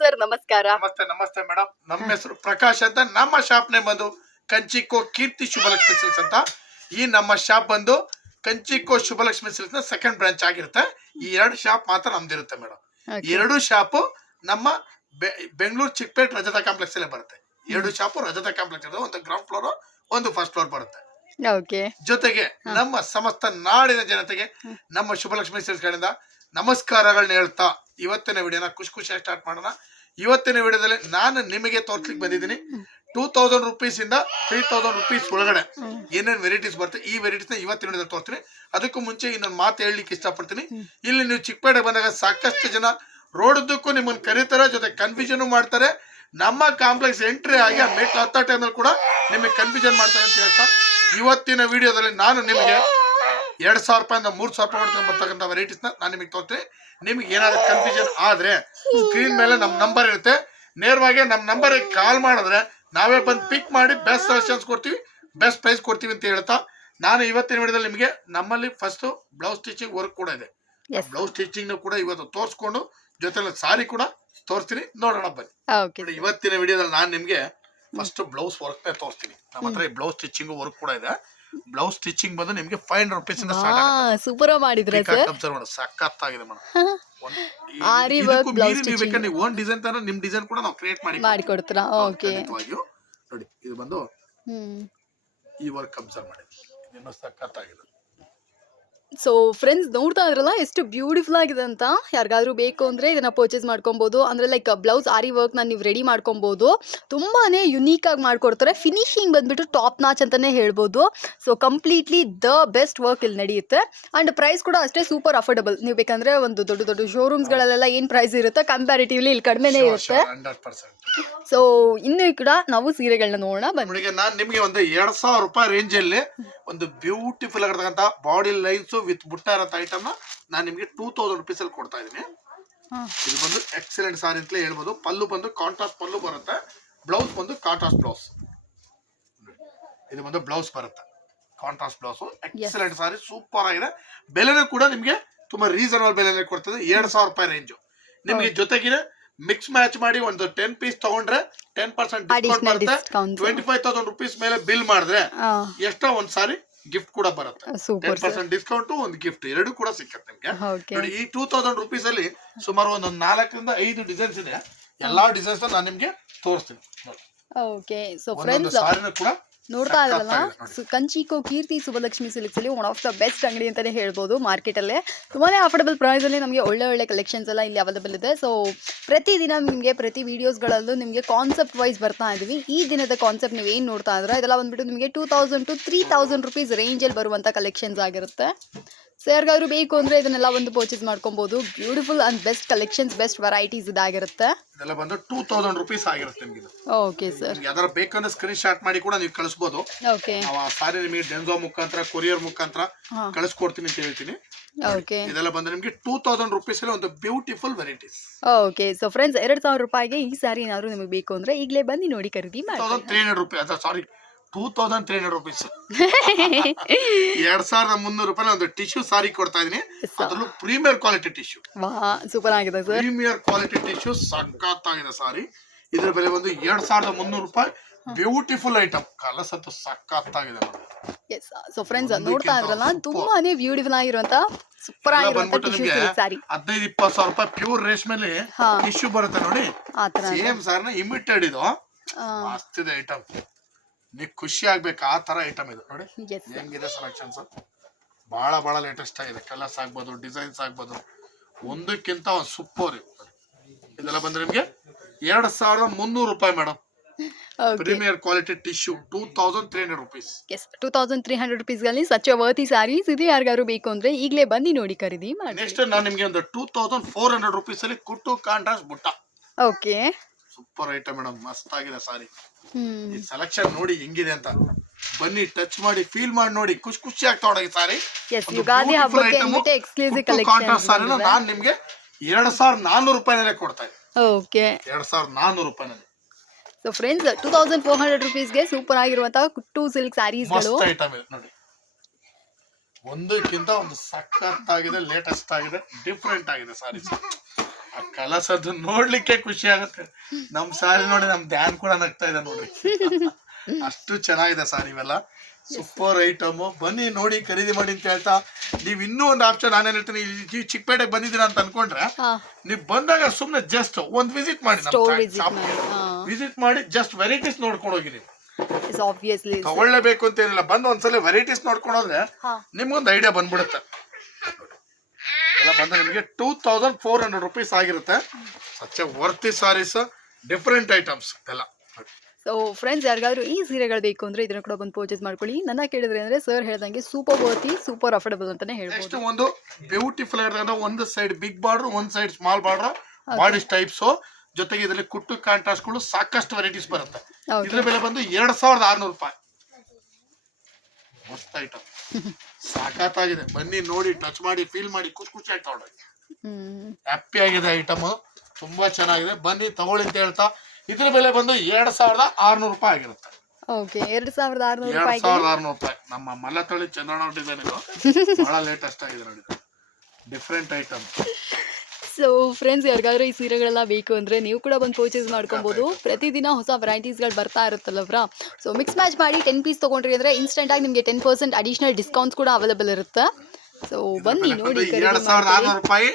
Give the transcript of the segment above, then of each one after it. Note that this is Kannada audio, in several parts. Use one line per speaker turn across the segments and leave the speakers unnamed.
ಸರ್ ನಮಸ್ಕಾರ.
ನಮಸ್ತೆ ನಮಸ್ತೆ ಮೇಡಮ್ ನಮ್ಮ ಹೆಸರು ಪ್ರಕಾಶ್ ಅಂತ. ನಮ್ಮ ಶಾಪ್ ನೇಮ್ ಬಂದು ಕಂಚಿಕೋ ಕೀರ್ತಿ ಶುಭಲಕ್ಷ್ಮಿ ಸಿಲ್ಸ್ ಅಂತ. ಈ ನಮ್ಮ ಶಾಪ್ ಬಂದು ಕಂಚಿಕೋ ಶುಭಲಕ್ಷ್ಮಿ ಸಿಲ್ಕ್ಸ್ನ ಸೆಕೆಂಡ್ ಬ್ರಾಂಚ್ ಆಗಿರುತ್ತೆ. ಈ ಎರಡು ಶಾಪ್ ಮಾತ್ರ ನಮ್ದಿರುತ್ತೆ ಮೇಡಮ್. ಎರಡು ಶಾಪ್ ನಮ್ಮ ಬೆಂಗಳೂರು ಚಿಕ್ಕಪೇಟ್ ರಜತ ಕಾಂಪ್ಲೆಕ್ಸ್ ಅಲ್ಲೇ ಬರುತ್ತೆ. ಎರಡು ಶಾಪ್ ರಜತ ಕಾಂಪ್ಲೆಕ್ಸ್ ಇರೋದು ಒಂದು ಗ್ರೌಂಡ್ ಫ್ಲೋರ್ ಒಂದು ಫಸ್ಟ್ ಫ್ಲೋರ್ ಬರುತ್ತೆ. ಜೊತೆಗೆ ನಮ್ಮ ಸಮಸ್ತ ನಾಡಿನ ಜನತೆಗೆ ನಮ್ಮ ಶುಭಲಕ್ಷ್ಮಿ ಸಿಲ್ಕ್ಸ್ ಗಳಿಂದ ನಮಸ್ಕಾರಗಳನ್ನ ಹೇಳ್ತಾ ಇವತ್ತಿನ ವಿಡಿಯೋನ ಖುಷಿ ಖುಷಿಯಾಗಿ ಸ್ಟಾರ್ಟ್ ಮಾಡೋಣ. ಇವತ್ತಿನ ವಿಡಿಯೋದಲ್ಲಿ ನಾನು ನಿಮಗೆ ತೋರ್ಸ್ಲಿಕ್ಕೆ ಬಂದಿದ್ದೀನಿ. ಟೂ ತೌಸಂಡ್ ರುಪೀಸ್ ಇಂದ ತ್ರೀ ತೌಸಂಡ್ ರುಪೀಸ್ ಒಳಗಡೆ ಏನೇನು ವೆರೈಟೀಸ್ ಬರುತ್ತೆ ಈ ವೆರೈಟೀಸ್ನ ಇವತ್ತಿನ ವಿಡಿಯೋದಲ್ಲಿ ತೋರ್ತೀನಿ ಅದಕ್ಕೂ ಮುಂಚೆ ಇನ್ನೊಂದು ಮಾತು ಹೇಳಲಿಕ್ಕೆ ಇಷ್ಟಪಡ್ತೀನಿ. ಇಲ್ಲಿ ನೀವು ಚಿಕ್ಕಪೇಟೆ ಬಂದಾಗ ಸಾಕಷ್ಟು ಜನ ರೋಡದ್ದಕ್ಕೂ ನಿಮ್ಮನ್ನು ಕರೀತಾರೆ, ಜೊತೆ ಕನ್ಫ್ಯೂಷನ್ ಮಾಡ್ತಾರೆ. ನಮ್ಮ ಕಾಂಪ್ಲೆಕ್ಸ್ ಎಂಟ್ರಿ ಆಗಿ ಆ ಮೆಟ್ಲು ಟೈಮಲ್ಲಿ ಕೂಡ ನಿಮಗೆ ಕನ್ಫ್ಯೂಷನ್ ಮಾಡ್ತಾರೆ ಅಂತ ಹೇಳ್ತಾ. ಇವತ್ತಿನ ವಿಡಿಯೋದಲ್ಲಿ ನಾನು ನಿಮಗೆ ಎರಡ್ ಸಾವಿರ ರೂಪಾಯಿಂದ ಮೂರ್ ಸಾವಿರ ರೂಪಾಯಿ ಮಾಡ್ಕೊಂಡು ಬರ್ತಕ್ಕಂಥ ವೆರೈಟೀಸ್ನ ನಾನು ನಿಮಗೆ ತೋರ್ತೀನಿ ನಿಮ್ಗೆ ಏನಾದರೂ ಕನ್ಫ್ಯೂಷನ್ ಆದ್ರೆ ಸ್ಕ್ರೀನ್ ಮೇಲೆ ನಮ್ಮ ನಂಬರ್ ಇರುತ್ತೆ. ನೇರವಾಗಿ ನಮ್ಮ ನಂಬರಿಗೆ ಕಾಲ್ ಮಾಡಿದ್ರೆ ನಾವೇ ಬಂದು ಪಿಕ್ ಮಾಡಿ ಬೆಸ್ಟ್ ಸಜೆಷನ್ಸ್ ಕೊಡ್ತೀವಿ ಬೆಸ್ಟ್ ಪ್ರೈಸ್ ಕೊಡ್ತೀವಿ ಅಂತ ಹೇಳ್ತಾ ನಾನು ಇವತ್ತಿನ ವಿಡಿಯೋದಲ್ಲಿ ನಿಮಗೆ ನಮ್ಮಲ್ಲಿ ಫಸ್ಟ್ ಬ್ಲೌಸ್ ಸ್ಟಿಚಿಂಗ್ ವರ್ಕ್ ಕೂಡ ಇದೆ. ಬ್ಲೌಸ್ ಸ್ಟಿಚಿಂಗ್ ಕೂಡ ಇವತ್ತು ತೋರಿಸ್ಕೊಂಡು ಜೊತೆಲಿ ಸಾರಿ ಕೂಡ ತೋರಿಸ್ತೀನಿ. ನೋಡೋಣ ಬನ್ನಿ. ಇವತ್ತಿನ ವಿಡಿಯೋದಲ್ಲಿ ನಾನು ನಿಮಗೆ ಫಸ್ಟ್ ಬ್ಲೌಸ್ ವರ್ಕ್ ತೋರಿಸ್ತೀನಿ. ನಮ್ಮ ಹತ್ರ ಈ ಬ್ಲೌಸ್ ಸ್ಟಿಚಿಂಗ್ ವರ್ಕ್ ಕೂಡ ಇದೆ. ಬ್ಲೌಸ್ ಸ್ಟಿಚಿಂಗ್ ಬಂದು ನಿಮಗೆ ಫೈವ್ ಹಂಡ್ರೆಡ್ ರುಪೀಸ್ ಇಂದ ಸ್ಟಾರ್ಟ್ ಆಗುತ್ತೆ.
ಸೂಪರ್ ಮಾಡಿದ್ರೆ ಸರ್
ಅಬ್ಸರ್ವ್ ಮಾಡಿ ಸಖತ್ತಾಗಿದೆ ಮೇಡಮ್.
Ari
work
stitching.
ಬೇಕಾದ್ರೆ ನೀವು ಓನ್ ಡಿಸೈನ್ ತರ ನಿಮ್ ಡಿಸೈನ್ ಕೂಡ ನಾವು ಕ್ರಿಯೇಟ್ ಮಾಡಿ
ಮಾಡಿಕೊಡ್ತೀರಾ ಓಕೆ
ನೋಡಿ ಇದು ಬಂದು ಈ ವರ್ಕ್ ಅಬ್ಸರ್ವ್ ಮಾಡಿ. ಇನ್ನೂ ಸಖತ್ತಾಗಿದೆ.
ಸೊ ಫ್ರೆಂಡ್ಸ್ ನೋಡ್ತಾ ಇದ್ರಲ್ಲ ಎಷ್ಟು ಬ್ಯೂಟಿಫುಲ್ ಆಗಿದೆ ಅಂತ. ಯಾರಿಗಾದ್ರೂ ಬೇಕು ಅಂದರೆ ಇದನ್ನ ಪರ್ಚೇಸ್ ಮಾಡ್ಕೊಬೋದು. ಅಂದರೆ ಲೈಕ್ ಬ್ಲೌಸ್ ಆರಿ ವರ್ಕ್ನ ನೀವು ರೆಡಿ ಮಾಡ್ಕೊಬೋದು. ತುಂಬಾ ಯುನೀಕ್ ಆಗಿ ಮಾಡ್ಕೊಡ್ತಾರೆ. ಫಿನಿಶಿಂಗ್ ಬಂದ್ಬಿಟ್ಟು ಟಾಪ್ ನಾಚ್ ಅಂತಲೇ ಹೇಳ್ಬೋದು. So completely the best work ಇಲ್ಲಿ ನಡೆಯುತ್ತೆ. ಆ್ಯಂಡ್ ಪ್ರೈಸ್ ಕೂಡ ಅಷ್ಟೇ ಸೂಪರ್ ಅಫೋರ್ಡಬಲ್ ನೀವು ಬೇಕಂದ್ರೆ ಒಂದು ದೊಡ್ಡ ದೊಡ್ಡ ಶೋರೂಮ್ಸ್ಗಳಲ್ಲೆಲ್ಲ ಏನು ಪ್ರೈಸ್ ಇರುತ್ತೆ ಕಂಪ್ಯಾರಿಟಿವ್ಲಿ ಇಲ್ಲಿ ಕಡಿಮೆನೇ ಇರುತ್ತೆ. ಸೊ ಇನ್ನೂ ಕೂಡ ನಾವು ಸೀರೆಗಳನ್ನ ನೋಡೋಣ ಬನ್ನಿ.
ನಾನು ನಿಮಗೆ ಒಂದು ಎರಡ್ ಸಾವಿರ ರೂಪಾಯಿ ರೇಂಜ್ ಅಲ್ಲಿ ಒಂದು ಬ್ಯೂಟಿಫುಲ್ ಆಗಿರ್ತಕ್ಕಂಥ ಬಾಡಿ ಲೈನ್ಸ್ ವಿತ್ ಬುಟ್ಟ ಇರೋಂಥ ಐಟಮ್ ನಾನು ನಿಮಗೆ ಟೂ ತೌಸಂಡ್ ರುಪೀಸ್ ಅಲ್ಲಿ ಕೊಡ್ತಾ ಇದ್ದೀನಿ ಇದು ಬಂದು ಎಕ್ಸಲೆಂಟ್ ಸಾರಿ ಅಂತಲೇ ಹೇಳ್ಬೋದು. ಪಲ್ಲು ಬಂದು ಕಾಂಟ್ರಾಸ್ಟ್ ಪಲ್ಲು ಬರುತ್ತೆ. ಬ್ಲೌಸ್ ಬಂದು ಕಾಂಟ್ರಾಸ್ಟ್ ಬ್ಲೌಸ್ ಇದು ಬಂದು ಬ್ಲೌಸ್ ಬರುತ್ತೆ. Contrast blouse excellent sari super ಆಗಿದೆ. ಬೆಲೆನೂ ಕೂಡ ನಿಮಗೆ ತುಂಬಾ ರೀಸನಬಲ್ ಬೆಲೆನೇ ಕೊಡ್ತದೆ. ಎರಡು ಸಾವಿರ ರೂಪಾಯಿ ರೇಂಜು ನಿಮಗೆ ಜೊತೆಗಿನ ಮಿಕ್ಸ್ ಮ್ಯಾಚ್ ಮಾಡಿ ಒಂದು ಟೆನ್ ಪೀಸ್ ತಗೊಂಡ್ರೆ ಟೆನ್ ಪರ್ಸೆಂಟ್ ಡಿಸ್ಕೌಂಟ್ ಬರುತ್ತೆ. ಟ್ವೆಂಟಿ ಫೈವ್ ತೌಸಂಡ್ ರುಪೀಸ್ ಮೇಲೆ ಬಿಲ್ ಮಾಡಿದ್ರೆ ಎಷ್ಟೋ ಒಂದ್ ಸಾರಿ ಗಿಫ್ಟ್ ಕೂಡ ಬರುತ್ತೆ. ಟೆನ್ ಪರ್ಸೆಂಟ್ ಡಿಸ್ಕೌಂಟ್ ಒಂದು ಗಿಫ್ಟ್ ಎರಡು ಕೂಡ ಸಿಕ್ಕತ್ತೆ ನಿಮ್ಗೆ. ನೋಡಿ ಈ ಟೂ ತೌಸಂಡ್ ರುಪೀಸ್ ಅಲ್ಲಿ ಸುಮಾರು ಒಂದು ನಾಲ್ಕರಿಂದ ಐದು ಡಿಸೈನ್ಸ್ ಇದೆ. ಎಲ್ಲಾ ಡಿಸೈನ್ಸ್ ನಾನು ನಿಮ್ಗೆ ತೋರಿಸ್ತೀನಿ.
ಓಕೆ ಸೊ ಫ್ರೆಂಡ್ಸ್
ಸಾರಿನೂ ಕೂಡ
ನೋಡ್ತಾ ಇದ್ರಲ್ಲ? ಕಂಚಿಕೋ ಕೀರ್ತಿ ಸುಬಲಕ್ಷ್ಮಿ ಸಿಲ್ಕ್ಸ್ ಅಲ್ಲಿ ಒನ್ ಆಫ್ ದ ಬೆಸ್ಟ್ ಅಂಗಡಿ ಅಂತಾನೆ ಹೇಳ್ಬೋದು ಮಾರ್ಕೆಟ್ ಅಲ್ಲೇ. ತುಂಬಾನೇ ಅಫೋರ್ಡಬಲ್ ಪ್ರೈಸ್ ಅಲ್ಲಿ ನಮಗೆ ಒಳ್ಳೆ ಒಳ್ಳೆ ಕಲೆಕ್ಷನ್ಸ್ ಎಲ್ಲ ಇಲ್ಲಿ ಅವೈಲೇಬಲ್ ಇದೆ. ಸೊ ಪ್ರತಿದಿನ ನಿಮಗೆ ಪ್ರತಿ ವಿಡಿಯೋಸ್ಗಳಲ್ಲೂ ನಿಮಗೆ ಕಾನ್ಸೆಪ್ಟ್ ವೈಸ್ ಬರ್ತಾ ಇದೀವಿ ಈ ದಿನದ ಕಾನ್ಸೆಪ್ಟ್ ನೀವು ಏನು ನೋಡ್ತಾ ಇದ್ರೆ ಇದೆಲ್ಲ ಬಂದ್ಬಿಟ್ಟು ನಿಮಗೆ two thousand to three thousand rupees ರೇಂಜಲ್ಲಿ ಬರುವಂಥ ಕಲೆಕ್ಷನ್ಸ್ ಆಗಿರುತ್ತೆ. ಸೊ ಯಾರಿಗಾದ್ರೂ ಬೇಕು ಅಂದ್ರೆ ಇದನ್ನೆಲ್ಲ ಒಂದು ಪರ್ಚೇಸ್ ಮಾಡ್ಕೊಬೋದು. Beautiful and best collections best varieties ಇದಾಗಿರುತ್ತೆ.
ಇದೆಲ್ಲ ಬಂದು ಟೂ ತೌಸಂಡ್ ರುಪೀಸ್ ಆಗಿರುತ್ತೆ ನಿಮಗೆ
ಓಕೆ ಸರ್
ಯಾವ್ದಾರ ಬೇಕಂದ್ರೆ ಸ್ಕ್ರೀನ್ ಶಾಟ್ ಮಾಡಿ ಕೂಡ ನೀವು ಕಳಿಸ್ಬೋದು.
ಓಕೆ
ನಾವು ಆ ಸಾರಿ ನಿಮಗೆ ಡೆನ್ಸೋ ಮುಖಾಂತರ ಕೊರಿಯರ್ ಮುಖಾಂತರ ಕಳಿಸ್ಕೊಡ್ತೀನಿ ಅಂತ ಹೇಳ್ತೀನಿ.
ಓಕೆ
ಇದೆಲ್ಲ ಬಂದು ನಿಮಗೆ ಟೂ ತೌಸಂಡ್ ರುಪೀಸ್ ಅಲ್ಲಿ ಒಂದು beautiful varieties
okay so friends ಎರಡು ಸಾವಿರ ರೂಪಾಯಿಗೆ ಈ ಸಾರಿ ಏನಾದ್ರು ನಿಮಗೆ ಬೇಕು ಅಂದ್ರೆ ಈಗಲೇ ಬನ್ನಿ ನೋಡಿ ಖರೀದಿ ಮಾಡಿ.
Thousand three hundred rupees sari two thousand three hundred rupees ಎರಡ್ ಸಾವಿರದ ಮುನ್ನೂರು ರೂಪಾಯಿ ಒಂದು ಟಿಶ್ಯೂ ಸಾರಿ ಕೊಡ್ತಾ ಇದೀನಿ ಅದರಲ್ಲೂ ಪ್ರೀಮಿಯರ್ ಕ್ವಾಲಿಟಿ ಟಿಶ್ಯೂ
ಸೂಪರ್ ಆಗಿದೆ ಸರ್
ಪ್ರೀಮಿಯರ್ ಕ್ವಾಲಿಟಿ ಟಿಶ್ಯೂ ಸಖತ್ತಾಗಿದೆ ಸಾರಿ. ಇದ್ರ ಬೆಲೆ ಬಂದು ಎರಡ್ ಸಾವಿರದ ಮುನ್ನೂರು ರೂಪಾಯಿ. ಬ್ಯೂಟಿಫುಲ್ ಐಟಮ್ ಕಲರ್ಸ್ ಅಂತೂ ಸಖತ್ತಾಗಿದೆ
ಎಸ್ ಸೊ ಫ್ರೆಂಡ್ಸ್ ನೋಡ್ತಾ ಇದ್ರಲ್ಲ ತುಂಬಾನೇ ಬ್ಯೂಟಿಫುಲ್ ಆಗಿರುವಂತ ಸೂಪರ್ ಆಗಿರುವಂತ ಟಿಶ್ಯೂ ಸಾರಿ
ಹದಿನೈದು ಇಪ್ಪತ್ತು ಸಾವಿರ ರೂಪಾಯಿ ಪ್ಯೂರ್ ರೇಷ್ಮೆಲಿ ಟಿಶ್ಯೂ ಬರುತ್ತೆ ನೋಡಿ. ಸೇಮ್ ಸಾರಿನ ಇಮಿಟೆಡ್ ಇದು. ಮಸ್ತಿದೆ ಐಟಮ್ ನೀವು ಖುಷಿ ಆಗ್ಬೇಕು ಆ ತರ ಐಟಮ್ ಇದು. ನೋಡಿ. ಹೆಂಗಿದೆ ಸೆಲೆಕ್ಷನ್ಸ್ ಬಹಳ ಬಹಳ ಲೇಟೆಸ್ಟ್ ಆಗಿದೆ. ಕಲರ್ಸ್ ಆಗ್ಬೋದು ಡಿಸೈನ್ಸ್ ಆಗ್ಬೋದು. ಒಂದಕ್ಕಿಂತ ಒಂದು ಸೂಪರ್ ಇದೆಲ್ಲ ಬಂದ್ರೆ ನಿಮ್ಗೆ ಎರಡ್ ಸಾವಿರದ ಮುನ್ನೂರು ರೂಪಾಯಿ madam. Premier quality tissue two thousand three hundred rupees
yes two thousand three hundred ರುಪೀಸ್ಗಳಲ್ಲಿ such a worthy saris ಇದು ಯಾರಿಗಾದ್ರು ಬೇಕು ಅಂದ್ರೆ ಈಗಲೇ ಬನ್ನಿ ನೋಡಿ ಖರೀದಿ ಮಾಡಿ.
ನೆಕ್ಸ್ಟ್ ನಾನು ನಿಮಗೆ ಒಂದು two thousand four hundred rupees ಅಲ್ಲಿ ಕುಟ್ಟು ಕಾಂಟ್ರಾಸ್ಟ್ ಬುಟ್ಟ.
ಓಕೆ
ಸೂಪರ್ ಐಟಮ್ ಮೇಡಮ್ ಮಸ್ತ್ ಆಗಿದೆ ಸಾರಿ. ಈ ಸೆಲೆಕ್ಷನ್ ನೋಡಿ ಹೆಂಗಿದೆ ಅಂತ. ಬನ್ನಿ ಟಚ್ ಮಾಡಿ ಫೀಲ್ ಮಾಡಿ ನೋಡಿ ಖುಷಿ ಖುಷಿ ಆಗ್ತಾ ನೋಡಿ ಸಾರಿ.
ಯುಗಾದಿ ಹಬ್ಬಕ್ಕೆ ಅಂದ್ಬಿಟ್ಟು ಎಕ್ಸ್ಕ್ಲೂಸಿವ್
ಕಾಂಟ್ರಾಸ್ಟ್ ಸಾರಿನ
ಕಲೆಕ್ಷನ್
ನಾನ್ ನಿಮ್ಗೆ ಎರಡ್ ಸಾವಿರದ ನಾನ್ನೂರು ರೂಪಾಯಿನಲ್ಲೇ ಕೊಡ್ತಾ ಇದ್ದೀನಿ.
ಓಕೆ
ಎರಡ್ ಸಾವಿರದ ನಾನ್ನೂರು ರೂಪಾಯಿನಲ್ಲಿ.
So friends two thousand four hundred ರುಪೀಸ್ಗೆ super ಆಗಿರುವಂತಹ ಟೂ ಸಿಲ್ಕ್ ಸ್ಯಾರೀಸ್ಗಳು
ಮಸ್ತ್ ಐಟಮ್ ಇದೆ ನೋಡಿ. ಒಂದಕ್ಕಿಂತ ಒಂದು ಆಗಿದೆ ಲೇಟೆಸ್ಟ್ ಆಗಿದೆ ಡಿಫ್ರೆಂಟ್ ಆಗಿದೆ ಸಾರೀಸ್ ಆ ಕಲಸ ಅದು ನೋಡ್ಲಿಕ್ಕೆ ಖುಷಿ ಆಗುತ್ತೆ. ನಮ್ ಸಾರಿ ನೋಡಿ ನಮ್ ಧ್ಯಾನ್ ಕೂಡ ನಗ್ತಾ ಇದೆ ನೋಡ್ರಿ. ಅಷ್ಟು ಚೆನ್ನಾಗಿದೆ ಸಾರಿ ಇವೆಲ್ಲ. Super item. ಬನ್ನಿ ನೋಡಿ ಖರೀದಿ ಮಾಡಿ ಅಂತ ಹೇಳ್ತಾ ನೀವ್ ಇನ್ನೂ ಒಂದು ಆಪ್ಷನ್ ನಾನೇನ್ ಹೇಳ್ತೀನಿ ನೀವು ಚಿಕ್ಕಪೇಟೆಗೆ ಬಂದಿದ್ದೀರಾ ಅಂತ ಅನ್ಕೊಂಡ್ರೆ ನೀವು ಬಂದಾಗ ಸುಮ್ನೆ ಜಸ್ಟ್ ಒಂದ್ ವಿಸಿಟ್ ಮಾಡಿ
ವಿಸಿಟ್ ಮಾಡಿ
ಜಸ್ಟ್ ವೆರೈಟೀಸ್ ನೋಡ್ಕೊಂಡು ಹೋಗಿ ನೀವು. ತಗೊಳ್ಳೇಬೇಕು ಅಂತ ಏನಿಲ್ಲ. ಬಂದು ಒಂದ್ಸಲ ವೆರೈಟೀಸ್
ನೋಡ್ಕೊಂಡೋದ್ರೆ
ನಿಮ್ಗೊಂದು ಐಡಿಯಾ ಬಂದ್ಬಿಡುತ್ತೆ. ಬಂದು ನಿಮಗೆ two thousand four hundred rupees ಆಗಿರುತ್ತೆ. ಸಚ್ಚ ವರ್ತಿ ಸಾರೀಸ್ ಡಿಫ್ರೆಂಟ್ ಐಟಮ್ಸ್ ಎಲ್ಲ.
ಸೊ ಫ್ರೆಂಡ್ಸ್ ಯಾರಿಗಾದ್ರೂ ಈ ಸೀರೆಗಳು ಬೇಕು ಅಂದ್ರೆ ಇದನ್ನ ಕೂಡ ಬಂದು ಪರ್ಚೇಸ್ ಮಾಡ್ಕೊಳ್ಳಿ. ನನ್ನ ಕೇಳಿದ್ರೆ ಅಂದ್ರೆ ಸರ್ ಹೇಳ್ದಂಗೆ ಸೂಪರ್ ವರ್ತಿ ಸೂಪರ್ ಅಫೋರ್ಡಬಲ್ ಅಂತಾನೆ ಹೇಳ್ಬೋದು.
ಒಂದು ಬ್ಯೂಟಿಫುಲ್ ಆಗಿರೋದು ಒಂದು ಸೈಡ್ ಬಿಗ್ ಬಾರ್ಡರ್ ಒಂದ್ side small border body types ಜೊತೆಗೆ ಇದರಲ್ಲಿ ಕುಟ್ಟು ಕಾಂಟ್ರಾಸ್ಟ್ಗಳು ಸಾಕಷ್ಟು ವೆರೈಟೀಸ್ ಬರುತ್ತೆ. ಇದ್ರ ಬೆಲೆ ಬಂದು ಎರಡ್ ಸಾವಿರದ ಆರ್ನೂರು ರೂಪಾಯಿ. ಮಸ್ತ್ ಐಟಮ್ ಸಾಕಾಗಿದೆ ಬನ್ನಿ ನೋಡಿ ಟಚ್ ಮಾಡಿ ಫೀಲ್ ಮಾಡಿ ಖುಷಿ ಖುಷಿ ಆಯ್ತಾ ತಗೊಂಡೋಗಿ
ಹ್ಮ್.
ಹ್ಯಾಪಿ ಆಗಿದೆ ಐಟಮ್ ತುಂಬಾ ಚೆನ್ನಾಗಿದೆ. ಬನ್ನಿ ತಗೊಳ್ಳಿ ಅಂತ ಹೇಳ್ತಾ ಇದ್ರ ಬೆಲೆ ಬಂದು ಎರಡ್ ಸಾವಿರದ ಆರ್ನೂರು ರೂಪಾಯಿ ಆಗಿರುತ್ತೆ.
ಓಕೆ ಎರಡು ಸಾವಿರದ ಆರ್ನೂರು
ಎರಡ್
ರೂಪಾಯಿಗೆ?
ಸಾವಿರದ ಆರ್ನೂರು ರೂಪಾಯಿ. ನಮ್ಮ ಮಲ್ಲತಳ್ಳಿ ಚಂದ್ರಣ್ಣ ಡಿಸೈನ್ ಇದು ಬಹಳ ಲೇಟೆಸ್ಟ್ ಆಗಿದೆ ನೋಡಿ. ಡಿಫ್ರೆಂಟ್ ಐಟಮ್
ಸೊ ಫ್ರೆಂಡ್ಸ್ ಯಾರಿಗಾದ್ರೂ ಈ ಸೀರೆಗಳೆಲ್ಲ ಬೇಕು ಅಂದರೆ ನೀವು ಕೂಡ ಬಂದು ಪರ್ಚೇಸ್ ಮಾಡ್ಕೊಬೋದು. ಪ್ರತಿದಿನ ಹೊಸ ವೆರೈಟೀಸ್ಗಳು ಬರ್ತಾ ಇರುತ್ತಲ್ಲವ್ರ? ಸೊ ಮಿಕ್ಸ್ ಮ್ಯಾಚ್ ಮಾಡಿ ಟೆನ್ ಪೀಸ್ ತೊಗೊಂಡ್ರಿ ಅಂದರೆ ಇನ್ಸ್ಟೆಂಟಾಗಿ ನಿಮಗೆ ಟೆನ್ ಪರ್ಸೆಂಟ್ ಅಡಿಷ್ನಲ್ ಡಿಸ್ಕೌಂಟ್ಸ್ ಕೂಡ ಅವೈಲೇಬಲ್ ಇರುತ್ತೆ. ಸೊ ಬನ್ನಿ ನೋಡಿ
ರೂಪಾಯಿ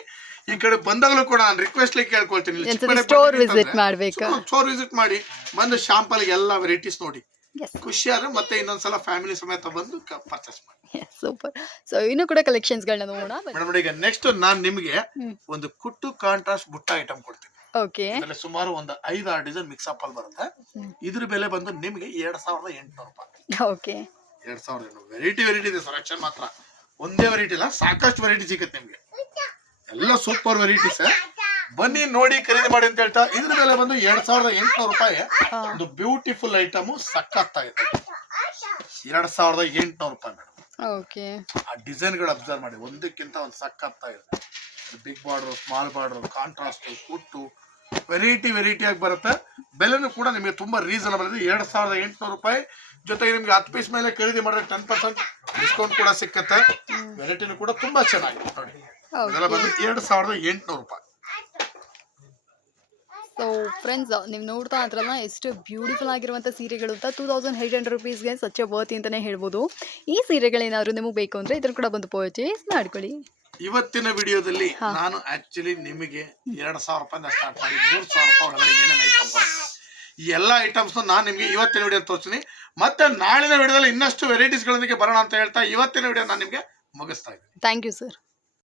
ಈ ಕಡೆ ಬಂದಾಗಲೂ ಕೂಡ ನಾನು ರಿಕ್ವೆಸ್ಟ್ ಕೇಳ್ಕೊಳ್ತೀನಿ.
ಸ್ಟೋರ್ ವಿಸಿಟ್ ಮಾಡಬೇಕು?
ಸ್ಟೋರ್ ವಿಸಿಟ್ ಮಾಡಿ ಬಂದು ಶಾಂಪಲ್ ಎಲ್ಲ ವೆರೈಟೀಸ್ ನೋಡಿ. ಖುಷಿ ಆದ್ರೆ ಮತ್ತೆ ಇನ್ನೊಂದ್ಸಲ ಫ್ಯಾಮಿಲಿ ಸಮೇತ ಬಂದು ಪರ್ಚೇಸ್ ಮಾಡಿ.
ಸೂಪರ್ ಸೊ ಇನ್ನು ಕೂಡ ಕಲೆಕ್ಷನ್ಸ್ಗಳನ್ನ ನೋಡೋಣ
ಮೇಡಮ್ ಈಗ ನೆಕ್ಸ್ಟ್ ನಾನ್ ನಿಮ್ಗೆ ಒಂದು ಕುಟ್ಟು ಕಾಂಟ್ರಾಸ್ಟ್ ಬುಟ್ಟ ಐಟಮ್ ಕೊಡ್ತೀನಿ.
ಓಕೆ
ಸುಮಾರು ಒಂದು ಐದು ಆರು ಡಿಸೈನ್ ಮಿಕ್ಸ್ ಅಪ್ ಅಲ್ಲಿ ಬರುತ್ತೆ. ಇದ್ರ ಬೆಲೆ ಬಂದು ನಿಮ್ಗೆ ಎರಡ್ ಸಾವಿರದ ಎಂಟುನೂರು ರೂಪಾಯಿ.
ಓಕೆ
ಎರಡ್ ಸಾವಿರದ ಎಂಟುನೂರು. ವೆರೈಟಿ ವೆರೈಟಿ ಇದೆ ಸೆಲೆಕ್ಷನ್ ಮಾತ್ರ. ಒಂದೇ ವೆರೈಟಿ ಇಲ್ಲ ಸಾಕಷ್ಟು ವೆರೈಟಿ ಸಿಗುತ್ತೆ ನಿಮ್ಗೆ. ಎಲ್ಲ ಸೂಪರ್ ವೆರೈಟೀಸ್ ಬನ್ನಿ ನೋಡಿ ಖರೀದಿ ಮಾಡಿ ಅಂತ ಹೇಳ್ತಾ ಇದ್ರ ಬೆಲೆ ಬಂದು ಎರಡ್ ಸಾವಿರದ ಎಂಟುನೂರು ರೂಪಾಯಿ ಒಂದು ಬ್ಯೂಟಿಫುಲ್ ಐಟಮ್ ಇದೆ ಎರಡ್ ಸಾವಿರದ ಎಂಟುನೂರು ರೂಪಾಯಿ ಮೇಡಮ್.
ಓಕೆ.
ಆ ಡಿಸೈನ್ಗಳು ಅಬ್ಸರ್ವ್ ಮಾಡಿ ಒಂದಕ್ಕಿಂತ ಒಂದು ಇದೆ big border small border contrast ಕುಟ್ಟು ವೆರೈಟಿ ವೆರೈಟಿ ಆಗಿ ಬರುತ್ತೆ. ಬೆಲೆನೂ ಕೂಡ ನಿಮಗೆ ತುಂಬಾ ರೀಸನಬಲ್ ಇದೆ. ಎರಡ್ ಸಾವಿರದ ಎಂಟುನೂರು ರೂಪಾಯಿ ಜೊತೆಗೆ ನಿಮ್ಗೆ ಹತ್ತು ಪೀಸ್ ಮೇಲೆ ಖರೀದಿ ಮಾಡಿದ್ರೆ ಟೆನ್ ಪರ್ಸೆಂಟ್ ಡಿಸ್ಕೌಂಟ್ ಕೂಡ ಸಿಕ್ಕತ್ತೆ. ವೆರೈಟಿನೂ ಕೂಡ ತುಂಬಾ ಚೆನ್ನಾಗಿದೆ ನೋಡಿ. ಇದೆಲ್ಲ ಬಂದು ಎರಡ್ ಸಾವಿರದ ಎಂಟುನೂರು ರೂಪಾಯಿ.
ಸೊ ಫ್ರೆಂಡ್ಸ್ ನೀವು ನೋಡ್ತಾ ಇದ್ರಲ್ಲ ಎಷ್ಟು ಬ್ಯೂಟಿಫುಲ್ ಆಗಿರುವಂಥ ಸೀರೆಗಳು ಅಂತ ಟೂ ತೌಸಂಡ್ ಏಯ್ಟ್ ಹಂಡ್ರೆಡ್ ರುಪೀಸ್ಗೆ ಸಚ್ಚ ವರ್ತಿ ಅಂತಲೇ ಹೇಳ್ಬೋದು. ಈ ಸೀರೆಗಳೇನಾದರೂ ನಿಮಗೆ ಬೇಕು ಅಂದರೆ ಇದ್ರ ಕೂಡ ಬಂದು ಪರ್ಚೇಸ್ ಮಾಡ್ಕೊಳ್ಳಿ.
ಇವತ್ತಿನ ವಿಡಿಯೋದಲ್ಲಿ ನಾನು ಆಕ್ಚುಲಿ ನಿಮಗೆ ಎರಡು ಸಾವಿರ ರೂಪಾಯಿಂದ ಸ್ಟಾರ್ಟ್ ಮಾಡಿ ಮೂರ್ ಸಾವಿರ ರೂಪಾಯಿ ಒಳಗಡೆ ಏನೇನು ಐಟಮ್ ಬರುತ್ತೆ ಈ ಎಲ್ಲ ಐಟಮ್ಸ್ ನಾನು ನಿಮಗೆ ಇವತ್ತಿನ ವಿಡಿಯೋ ತೋರಿಸ್ತೀನಿ. ಮತ್ತೆ ನಾಳಿನ ವಿಡಿಯೋದಲ್ಲಿ ಇನ್ನಷ್ಟು ವೆರೈಟೀಸ್ಗಳೊಂದಿಗೆ ಬರೋಣ ಅಂತ ಹೇಳ್ತಾ ಇವತ್ತಿನ ವಿಡಿಯೋ ನಾನು ನಿಮಗೆ ಮುಗಿಸ್ತಾ ಇದ್ದೀನಿ.
Thank you sir